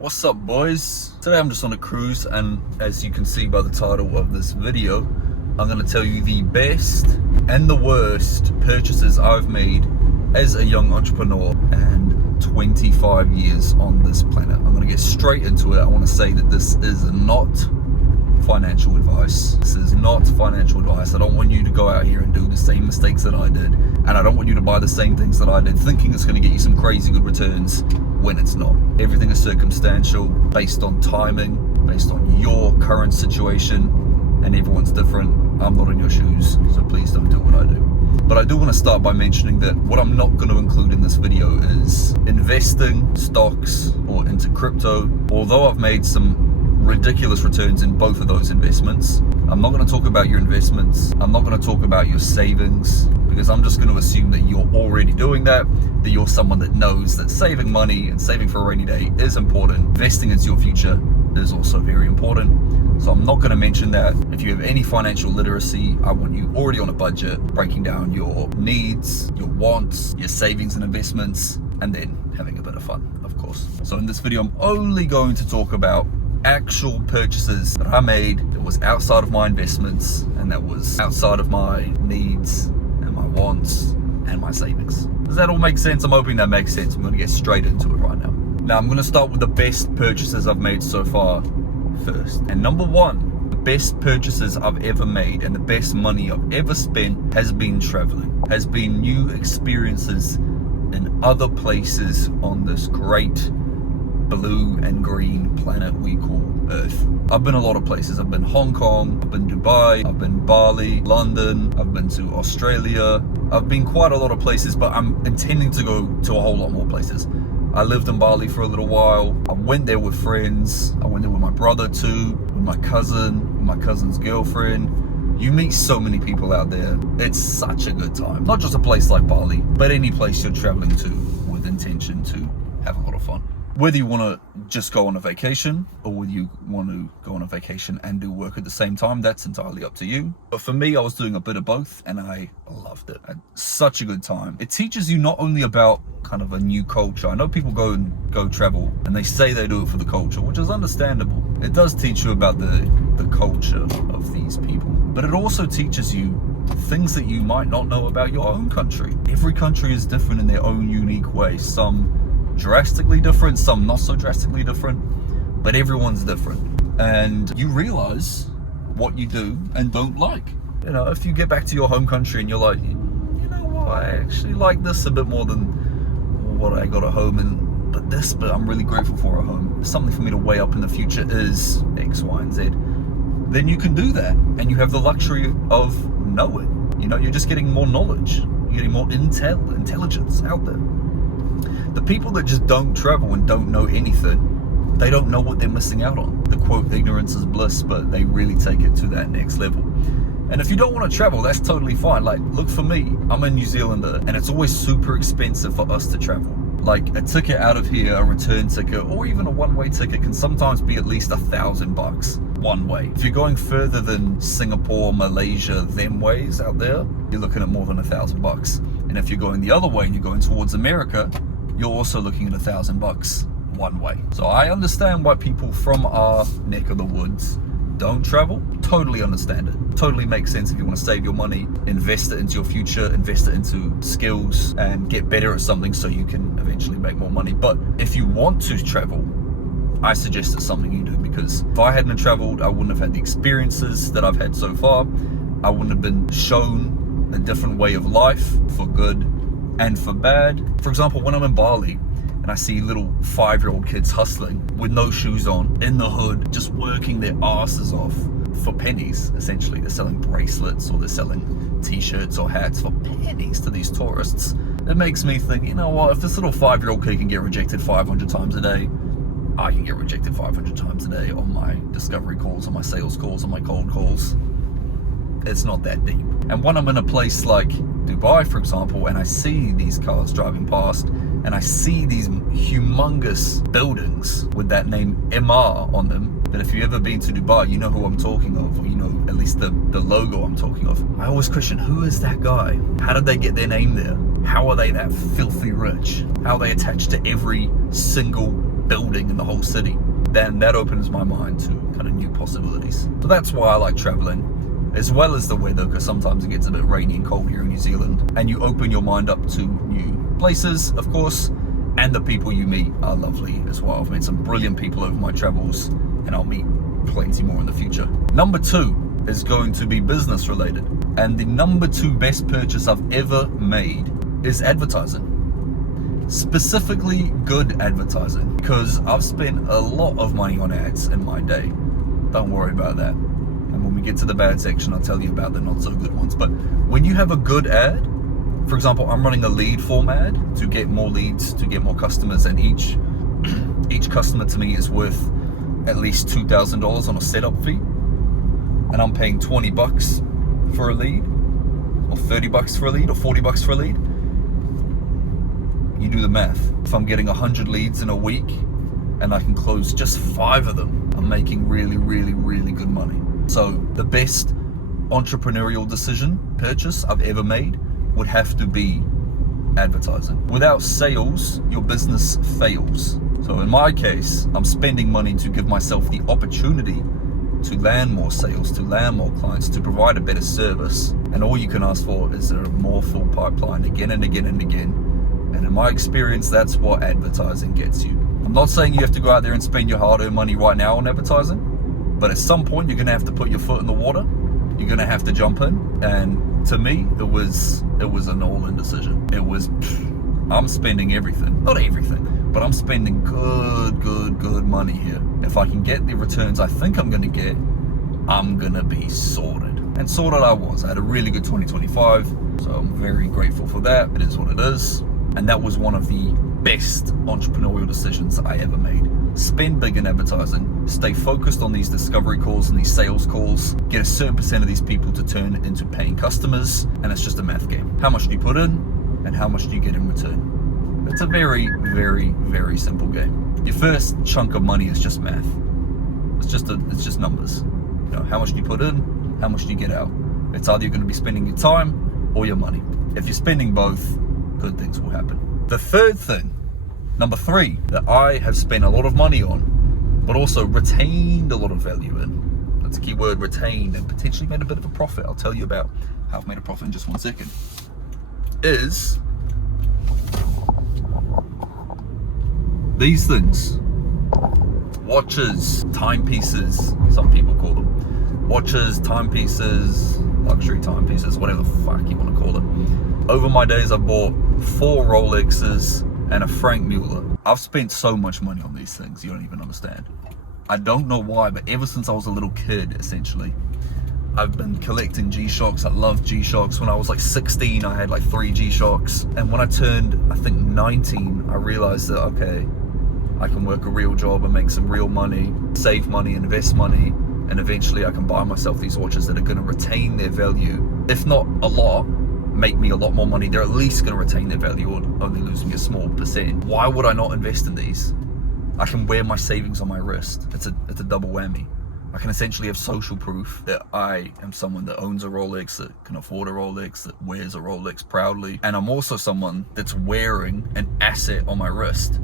What's up, boys? Today I'm just on a cruise, and as you can see by the title of this video, I'm going to tell you the best and the worst purchases I've made as a young entrepreneur and 25 years on this planet. I'm going to get straight into it. I want to say that this is not financial advice. This is not financial advice. I don't want you to go out here and do the same mistakes that I did, and I don't want you to buy the same things that I did thinking it's going to get you some crazy good returns when it's not. Everything is circumstantial, based on timing, based on your current situation, and everyone's different. I'm not in your shoes, so please don't do what I do. But I do want to start by mentioning that what I'm not going to include in this video is investing, stocks, or into crypto. Although I've made some ridiculous returns in both of those investments, I'm not going to talk about your investments. I'm not going to talk about your savings, because I'm just going to assume that you're already doing that you're someone that knows that saving money and saving for a rainy day is important. Investing into your future is also very important. So I'm not going to mention that. If you have any financial literacy, I want you already on a budget, breaking down your needs, your wants, your savings and investments, and then having a bit of fun, of course. So in this video, I'm only going to talk about actual purchases that I made that was outside of my investments and that was outside of my needs and my wants and my savings. Does that all make sense? I'm hoping that makes sense. I'm going to get straight into it right now. Now I'm going to start with the best purchases I've made so far first. And number one, the best purchases I've ever made and the best money I've ever spent has been traveling, has been new experiences in other places on this great blue and green planet we call Earth. I've been a lot of places. I've been Hong Kong, I've been Dubai, I've been Bali, London, I've been to Australia. I've been quite a lot of places, but I'm intending to go to a whole lot more places. I lived in Bali for a little while. I went there with friends. I went there with my brother too, with my cousin, with my cousin's girlfriend. You meet so many people out there. It's such a good time. Not just a place like Bali, but any place you're traveling to with intention to have a lot of fun. Whether you want to just go on a vacation or whether you want to go on a vacation and do work at the same time, that's entirely up to you. But for me, I was doing a bit of both and I loved it. I had such a good time. It teaches you not only about kind of a new culture. I know people go travel and they say they do it for the culture, which is understandable. It does teach you about the culture of these people. But it also teaches you things that you might not know about your own country. Every country is different in their own unique way. Some drastically different, some not so drastically different, but everyone's different. And you realize what you do and don't like. You know, if you get back to your home country and you're like, you know what, I actually like this a bit more than what I got at home, and but I'm really grateful for at home. Something for me to weigh up in the future is X, Y, and Z. Then you can do that, and you have the luxury of knowing. You know, you're just getting more knowledge. You're getting more intelligence out there. The people that just don't travel and don't know anything, they don't know what they're missing out on. The quote, ignorance is bliss, but they really take it to that next level. And if you don't want to travel, that's totally fine. Like, look, for me, I'm a New Zealander, and it's always super expensive for us to travel. Like, a ticket out of here, a return ticket, or even a one-way ticket can sometimes be at least $1,000 one way. If you're going further than Singapore, Malaysia, them ways out there, you're looking at more than $1,000. And if you're going the other way and you're going towards America, you're also looking at $1,000 one way. So I understand why people from our neck of the woods don't travel. Totally understand it. Totally makes sense if you want to save your money, invest it into your future, invest it into skills, and get better at something so you can eventually make more money. But if you want to travel, I suggest it's something you do, because if I hadn't traveled, I wouldn't have had the experiences that I've had so far. I wouldn't have been shown a different way of life, for good and for bad. For example, when I'm in Bali and I see little 5-year-old kids hustling with no shoes on, in the hood, just working their asses off for pennies, essentially. They're selling bracelets or they're selling t-shirts or hats for pennies to these tourists. It makes me think, you know what, if this little 5-year-old kid can get rejected 500 times a day, I can get rejected 500 times a day on my discovery calls, on my sales calls, on my cold calls. It's not that deep. And when I'm in a place like Dubai, for example, and I see these cars driving past and I see these humongous buildings with that name MR on them, that if you've ever been to Dubai, you know who I'm talking of, or you know at least the logo I'm talking of. I always question, who is that guy? How did they get their name there? How are they that filthy rich? How are they attached to every single building in the whole city, then that opens my mind to kind of new possibilities. So that's why I like traveling, as well as the weather, because sometimes it gets a bit rainy and cold here in New Zealand, and you open your mind up to new places, of course, and the people you meet are lovely as well. I've met some brilliant people over my travels, and I'll meet plenty more in the future. Number 2 is going to be business related, and the number 2 best purchase I've ever made is advertising. Specifically good advertising, because I've spent a lot of money on ads in my day. Don't worry about that. And when we get to the bad section, I'll tell you about the not so good ones. But when you have a good ad, for example, I'm running a lead form ad to get more leads, to get more customers, and each customer to me is worth at least $2,000 on a setup fee, and I'm paying $20 for a lead, or $30 for a lead, or $40 for a lead. You do the math. If I'm getting 100 leads in a week and I can close just 5 of them, I'm making really, really, really good money. So the best entrepreneurial purchase I've ever made would have to be advertising. Without sales, your business fails. So in my case, I'm spending money to give myself the opportunity to land more sales, to land more clients, to provide a better service. And all you can ask for is a more full pipeline again and again and again. And in my experience, that's what advertising gets you. I'm not saying you have to go out there and spend your hard-earned money right now on advertising, but at some point you're gonna have to put your foot in the water. You're gonna have to jump in. And to me, it was an all-in decision. It was, I'm spending everything. Not everything, but I'm spending good money here. If I can get the returns I think I'm gonna get, I'm gonna be sorted. And sorted I was. I had a really good 2025, so I'm very grateful for that. It is what it is. And that was one of the best entrepreneurial decisions I ever made. Spend big in advertising, stay focused on these discovery calls and these sales calls, get a certain percent of these people to turn into paying customers, and it's just a math game. How much do you put in, and how much do you get in return? It's a very, very, very simple game. Your first chunk of money is just math. It's just numbers. You know, how much do you put in, how much do you get out? It's either you're going to be spending your time or your money. If you're spending both, good things will happen. The third thing, number 3, that I have spent a lot of money on, but also retained a lot of value in. That's a key word, retained, and potentially made a bit of a profit. I'll tell you about how I've made a profit in just 1 second. Is these things. Watches, timepieces, some people call them. Watches, timepieces, luxury timepieces, whatever the fuck you want to call it. Over my days, I bought 4 Rolexes and a Franck Muller. I've spent so much money on these things, you don't even understand. I don't know why, but ever since I was a little kid, essentially, I've been collecting G-Shocks. I love G-Shocks. When I was like 16, I had like 3 G-Shocks. And when I turned, I think 19, I realized that, okay, I can work a real job and make some real money, save money, invest money, and eventually I can buy myself these watches that are gonna retain their value. If not a lot, make me a lot more money. They're at least going to retain their value, or only losing a small percent. Why would I not invest in these? I can wear my savings on my wrist. It's a double whammy. I can essentially have social proof that I am someone that owns a Rolex, that can afford a Rolex, that wears a Rolex proudly, and I'm also someone that's wearing an asset on my wrist.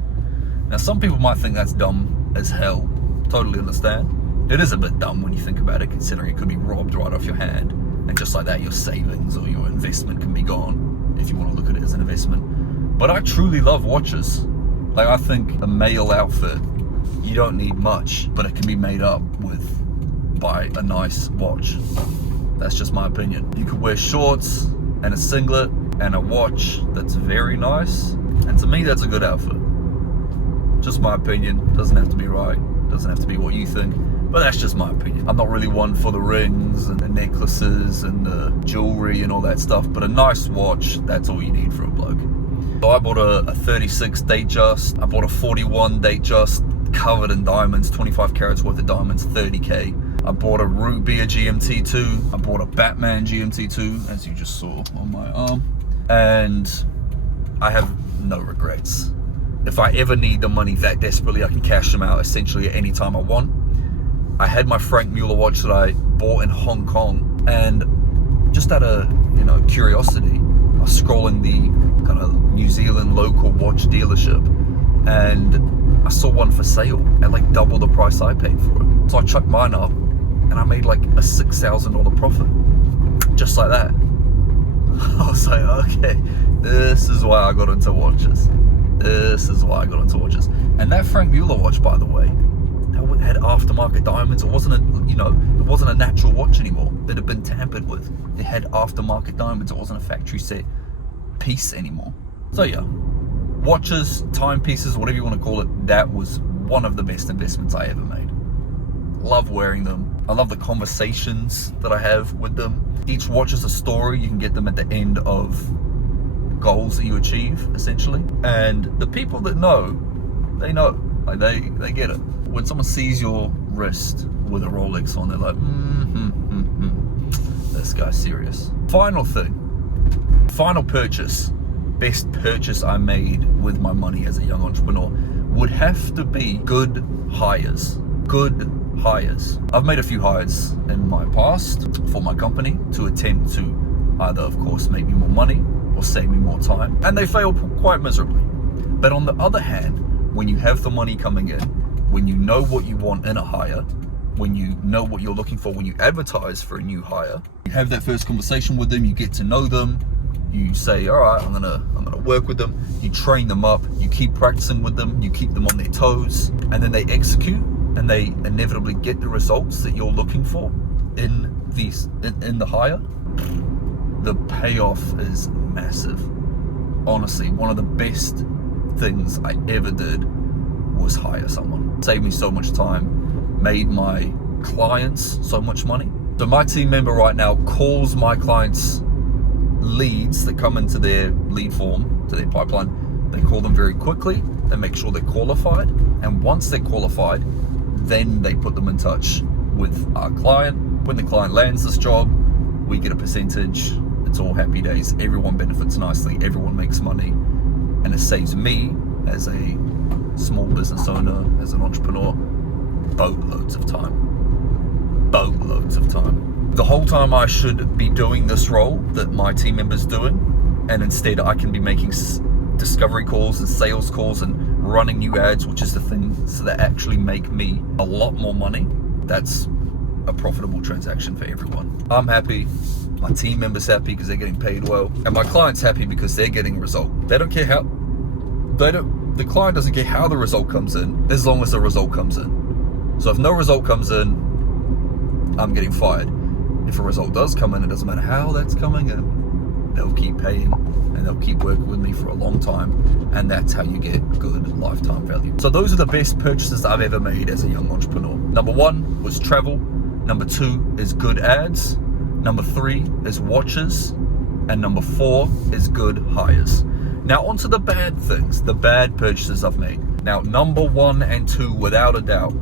Now, some people might think that's dumb as hell. Totally understand. It is a bit dumb when you think about it, considering it could be robbed right off your hand. And just like that, your savings or your investment can be gone, if you want to look at it as an investment. But I truly love watches. Like, I think a male outfit, you don't need much, but it can be made up by a nice watch. That's just my opinion. You could wear shorts and a singlet and a watch that's very nice, and to me that's a good outfit. Just my opinion. Doesn't have to be right, doesn't have to be what you think. But that's just my opinion. I'm not really one for the rings and the necklaces and the jewelry and all that stuff, but a nice watch, that's all you need for a bloke. So I bought a 36 Datejust, I bought a 41 Datejust, covered in diamonds, 25 carats worth of diamonds, 30k. I bought a Root Beer GMT2, I bought a Batman GMT2, as you just saw on my arm, and I have no regrets. If I ever need the money that desperately, I can cash them out essentially at any time I want. I had my Franck Muller watch that I bought in Hong Kong, and just out of curiosity, I was scrolling the kind of New Zealand local watch dealership, and I saw one for sale at like double the price I paid for it. So I chucked mine up and I made like a $6,000 profit. Just like that. I was like, okay, this is why I got into watches. This is why I got into watches. And that Franck Muller watch, by the way, that had aftermarket diamonds. It wasn't it wasn't a natural watch anymore. It had been tampered with. It had aftermarket diamonds. It wasn't a factory set piece anymore. So yeah, watches, timepieces, whatever you want to call it, that was one of the best investments I ever made. Love wearing them. I love the conversations that I have with them. Each watch is a story. You can get them at the end of goals that you achieve, essentially. And the people that know, they know. Like they get it. When someone sees your wrist with a Rolex on, they're like, this guy's serious. Final thing, final purchase, best purchase I made with my money as a young entrepreneur would have to be good hires. Good hires. I've made a few hires in my past for my company to attempt to either, of course, make me more money or save me more time, and they fail quite miserably. But on the other hand, when you have the money coming in, when you know what you want in a hire, when you know what you're looking for, when you advertise for a new hire, you have that first conversation with them, you get to know them, you say, all right, I'm gonna work with them, you train them up, you keep practicing with them, you keep them on their toes, and then they execute, and they inevitably get the results that you're looking for in the hire. The payoff is massive. Honestly, one of the best things I ever did was hire someone. Saved me so much time, made my clients so much money. So my team member right now calls my clients' leads that come into their lead form, to their pipeline. They call them very quickly, they make sure they're qualified, and once they're qualified, then they put them in touch with our client. When the client lands this job, we get a percentage. It's all happy days. Everyone benefits nicely, everyone makes money, and it saves me as a small business owner, as an entrepreneur, boatloads of time. Boatloads of time. The whole time I should be doing this role that my team member's doing, and instead I can be making discovery calls and sales calls and running new ads, which is the things that actually make me a lot more money. That's a profitable transaction for everyone. I'm happy, my team member's happy because they're getting paid well, and my client's happy because they're getting a result. They don't care how, the client doesn't care how the result comes in, as long as the result comes in. So if no result comes in, I'm getting fired. If a result does come in, it doesn't matter how that's coming in, they'll keep paying and they'll keep working with me for a long time, and that's how you get good lifetime value. So those are the best purchases I've ever made as a young entrepreneur. Number 1 was travel. Number 2 is good ads. Number 3 is watches. And number 4 is good hires. Now onto the bad things, the bad purchases I've made. Now number 1 and 2 without a doubt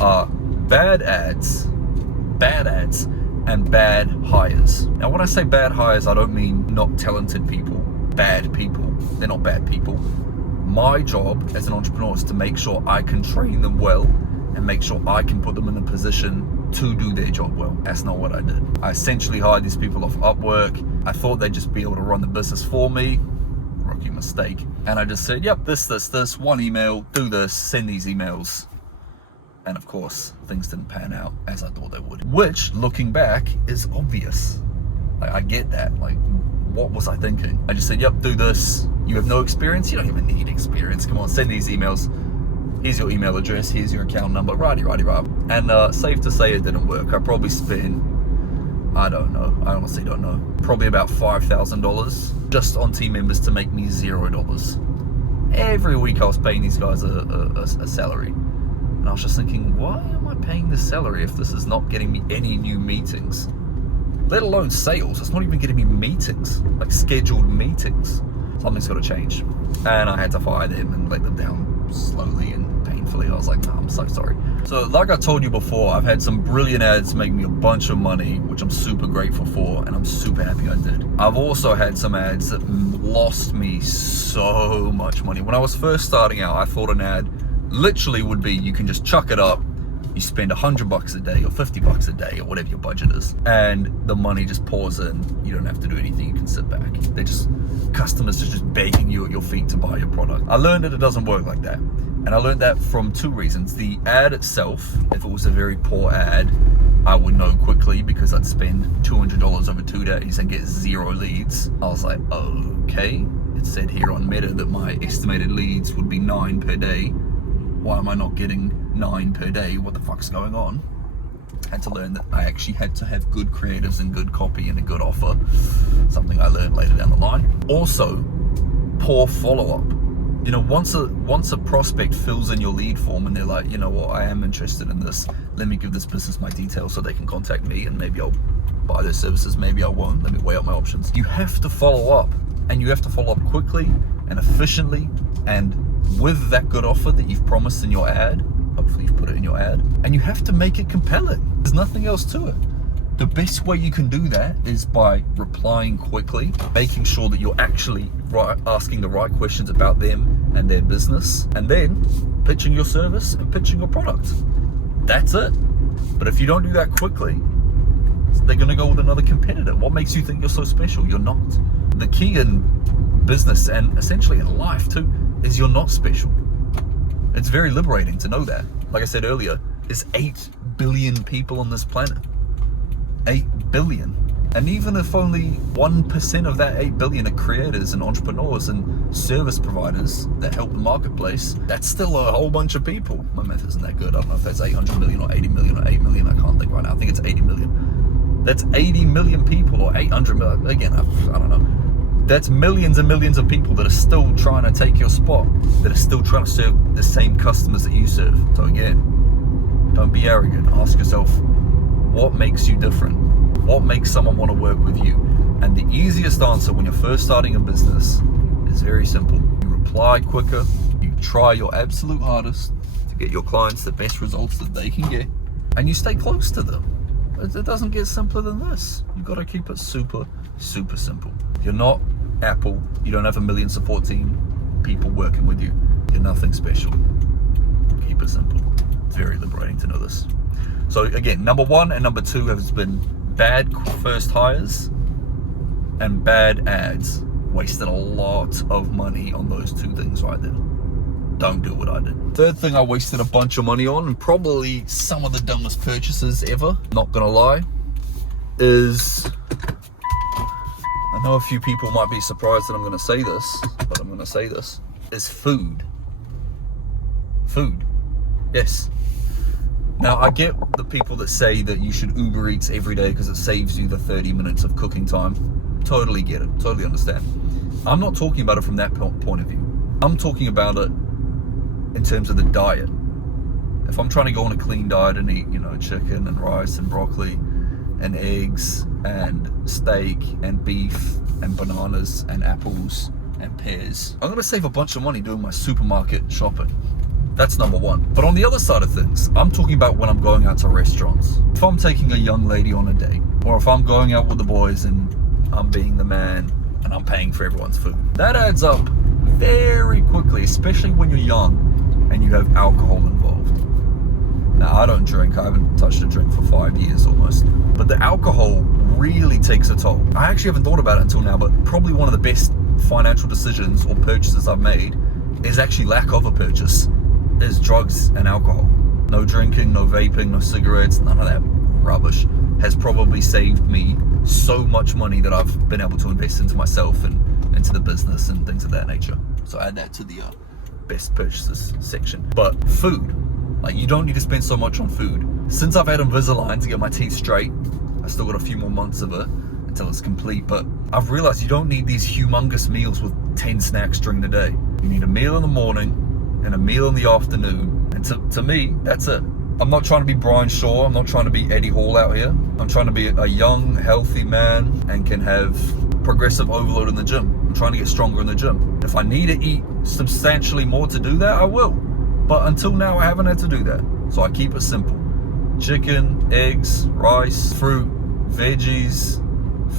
are bad ads, and bad hires. Now when I say bad hires, I don't mean not talented people, bad people. They're not bad people. My job as an entrepreneur is to make sure I can train them well and make sure I can put them in a position to do their job well. That's not what I did. I essentially hired these people off Upwork. I thought they'd just be able to run the business for me. Rookie mistake. And I just said, yep, this, one email, do this, send these emails. And of course, things didn't pan out as I thought they would. Which, looking back, is obvious. Like, I get that. Like, what was I thinking? I just said, yep, do this. You have no experience? You don't even need experience. Come on, send these emails. Here's your email address, here's your account number, righty. And safe to say it didn't work. I probably spent, I don't know, I honestly don't know, probably about $5,000 just on team members to make me $0. Every week I was paying these guys a salary. And I was just thinking, why am I paying this salary if this is not getting me any new meetings? Let alone sales, it's not even getting me meetings, like scheduled meetings. Something's got to change. And I had to fire them and let them down slowly and painfully. I was like, no, I'm so sorry. So like I told you before, I've had some brilliant ads make me a bunch of money, which I'm super grateful for, and I'm super happy I did. I've also had some ads that lost me so much money. When I was first starting out, I thought an ad literally would be, you can just chuck it up, you spend $100 a day or $50 a day or whatever your budget is, and the money just pours in. You don't have to do anything, you can sit back. They're just, customers are just begging you at your feet to buy your product. I learned that it doesn't work like that. And I learned that from two reasons. The ad itself, if it was a very poor ad, I would know quickly because I'd spend $200 over 2 days and get 0 leads. I was like, okay, it said here on Meta that my estimated leads would be 9 per day. Why am I not getting 9 per day? What the fuck's going on? Had to learn that I actually had to have good creatives and good copy and a good offer. Something I learned later down the line. Also, poor follow-up. You know, once a prospect fills in your lead form and they're like, you know what, I am interested in this, let me give this business my details so they can contact me and maybe I'll buy their services, maybe I won't, let me weigh up my options. You have to follow up, and you have to follow up quickly and efficiently and with that good offer that you've promised in your ad. Hopefully you've put it in your ad, and you have to make it compelling. There's nothing else to it. The best way you can do that is by replying quickly, making sure that you're actually asking the right questions about them and their business, and then pitching your service and pitching your product. That's it. But if you don't do that quickly, they're going to go with another competitor. What makes you think you're so special? You're not. The key in business and essentially in life too is you're not special. It's very liberating to know that. Like I said earlier, there's 8 billion people on this planet. 8 billion. And even if only 1% of that 8 billion are creators and entrepreneurs and service providers that help the marketplace, that's still a whole bunch of people. My math isn't that good. I don't know if that's 800 million or 80 million or 8 million. I can't think right now. I think it's 80 million. That's 80 million people or 800 million. Again, I don't know. That's millions and millions of people that are still trying to take your spot, that are still trying to serve the same customers that you serve. So again, don't be arrogant. Ask yourself, what makes you different? What makes someone want to work with you? And the easiest answer when you're first starting a business is very simple. You reply quicker, you try your absolute hardest to get your clients the best results that they can get, and you stay close to them. It doesn't get simpler than this. You've got to keep it super, super simple. You're not Apple. You don't have a million support team people working with you. You're nothing special. Keep it simple. It's very liberating to know this. So again, number 1 and number 2 has been bad first hires and bad ads. Wasted a lot of money on those 2 things right there. Don't do what I did. Third thing I wasted a bunch of money on, and probably some of the dumbest purchases ever, not gonna lie, is, I know a few people might be surprised that I'm gonna say this, but I'm gonna say this, is food. Food. Yes. Now, I get the people that say that you should Uber Eats every day because it saves you the 30 minutes of cooking time. Totally get it. Totally understand. I'm not talking about it from that point of view. I'm talking about it in terms of the diet. If I'm trying to go on a clean diet and eat, chicken and rice and broccoli and eggs and steak and beef and bananas and apples and pears, I'm gonna save a bunch of money doing my supermarket shopping. That's number 1. But on the other side of things, I'm talking about when I'm going out to restaurants. If I'm taking a young lady on a date, or if I'm going out with the boys and I'm being the man and I'm paying for everyone's food, that adds up very quickly, especially when you're young and you have alcohol involved. Now, I don't drink. I haven't touched a drink for 5 years almost. But the alcohol really takes a toll. I actually haven't thought about it until now, but probably one of the best financial decisions or purchases I've made is actually lack of a purchase, is drugs and alcohol. No drinking, no vaping, no cigarettes, none of that rubbish has probably saved me so much money that I've been able to invest into myself and into the business and things of that nature. So add that to the best purchases section. But food, like, you don't need to spend so much on food. Since I've had Invisalign to get my teeth straight, I still got a few more months of it until it's complete, but I've realized you don't need these humongous meals with 10 snacks during the day. You need a meal in the morning and a meal in the afternoon, and to me, that's it. I'm not trying to be Brian Shaw, I'm not trying to be Eddie Hall out here. I'm trying to be a young, healthy man and can have progressive overload in the gym. I'm trying to get stronger in the gym. If I need to eat substantially more to do that, I will. But until now, I haven't had to do that. So I keep it simple. Chicken, eggs, rice, fruit, veggies,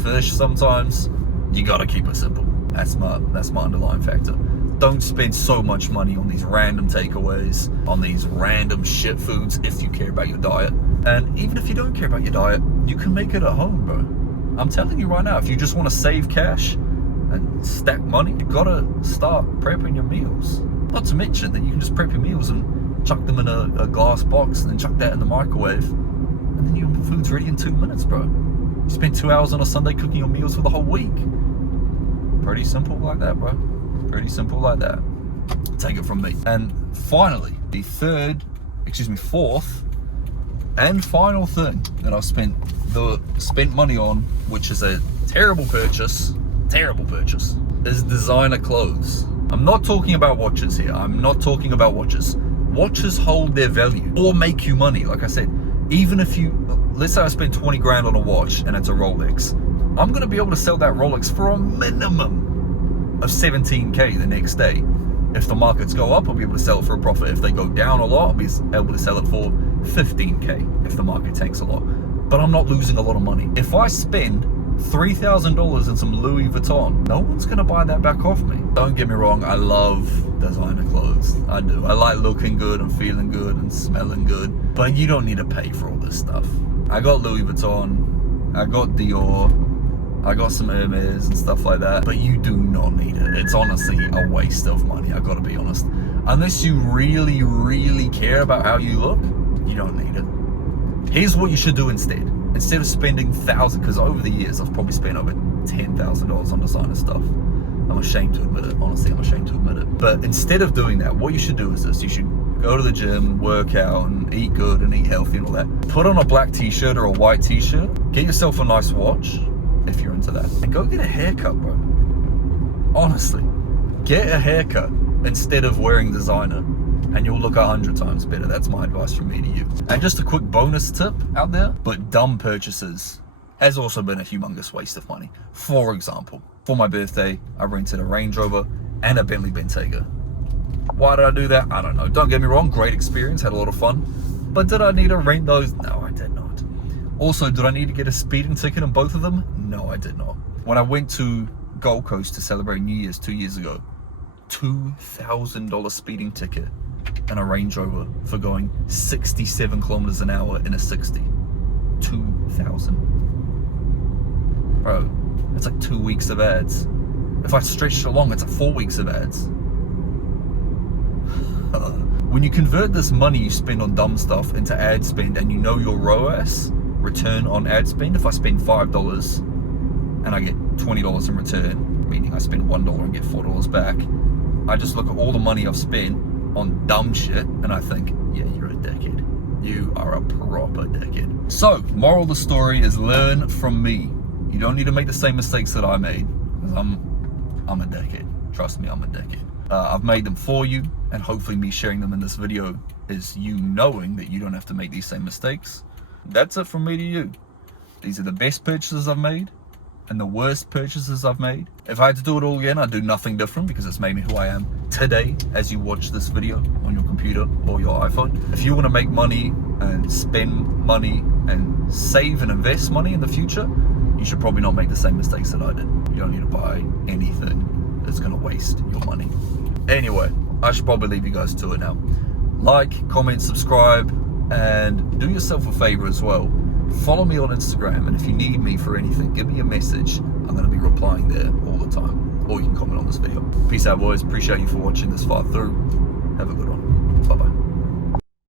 fish sometimes. You gotta keep it simple. That's my underlying factor. Don't spend so much money on these random takeaways, on these random shit foods if you care about your diet. And even if you don't care about your diet, you can make it at home, bro. I'm telling you right now, if you just want to save cash and stack money, you gotta start prepping your meals. Not to mention that you can just prep your meals and chuck them in a glass box and then chuck that in the microwave, and then your food's ready in 2 minutes, bro. You spend 2 hours on a Sunday cooking your meals for the whole week. Pretty simple like that, bro. Pretty simple like that. Take it from me. And finally, the fourth and final thing that I've spent money on, which is a terrible purchase, is designer clothes. I'm not talking about watches here. I'm not talking about watches. Watches hold their value or make you money. Like I said, even if let's say I spend 20 grand on a watch and it's a Rolex, I'm gonna be able to sell that Rolex for a minimum of 17K the next day. If the markets go up, I'll be able to sell it for a profit. If they go down a lot, I'll be able to sell it for 15K if the market tanks a lot. But I'm not losing a lot of money. If I spend $3,000 in some Louis Vuitton, no one's gonna buy that back off me. Don't get me wrong, I love designer clothes. I do. I like looking good and feeling good and smelling good, but you don't need to pay for all this stuff. I got Louis Vuitton, I got Dior, I got some Hermes and stuff like that, but you do not need it. It's honestly a waste of money, I gotta be honest. Unless you really, really care about how you look, you don't need it. Here's what you should do instead. Instead of spending thousands, because over the years I've probably spent over $10,000 on designer stuff. I'm ashamed to admit it, honestly, I'm ashamed to admit it. But instead of doing that, what you should do is this. You should go to the gym, work out, and eat good and eat healthy and all that. Put on a black t-shirt or a white t-shirt, get yourself a nice watch, if you're into that, and go get a haircut, bro. Honestly, get a haircut instead of wearing designer, and you'll look 100 times better. That's my advice from me to you. And just a quick bonus tip out there, but dumb purchases has also been a humongous waste of money. For example, for my birthday, I rented a Range Rover and a Bentley Bentayga. Why did I do that? I don't know. Don't get me wrong, great experience, had a lot of fun. But did I need to rent those? No, I did not. Also, did I need to get a speeding ticket on both of them? No, I did not. When I went to Gold Coast to celebrate New Year's 2 years ago, $2,000 speeding ticket and a Range Rover for going 67 kilometers an hour in a 60. 2,000. Bro, it's like 2 weeks of ads. If I stretch it along, it's like 4 weeks of ads. When you convert this money you spend on dumb stuff into ad spend, and you know your ROAS, return on ad spend, if I spend $5 and I get $20 in return, meaning I spend $1 and get $4 back, I just look at all the money I've spent on dumb shit and I think, yeah, you're a dickhead. You are a proper dickhead. So, moral of the story is learn from me. You don't need to make the same mistakes that I made, because I'm a dickhead. Trust me, I'm a dickhead. I've made them for you, and hopefully me sharing them in this video is you knowing that you don't have to make these same mistakes. That's it from me to you. These are the best purchases I've made and the worst purchases I've made. If I had to do it all again, I'd do nothing different, because it's made me who I am today as you watch this video on your computer or your iPhone. If you want to make money and spend money and save and invest money in the future, you should probably not make the same mistakes that I did. You don't need to buy anything that's going to waste your money. Anyway, I should probably leave you guys to it now. Like, comment, subscribe, and do yourself a favor as well. Follow me on Instagram, and if you need me for anything, give me a message. I'm going to be replying there all the time. Or you can comment on this video. Peace out, boys. Appreciate you for watching this far through. Have a good one.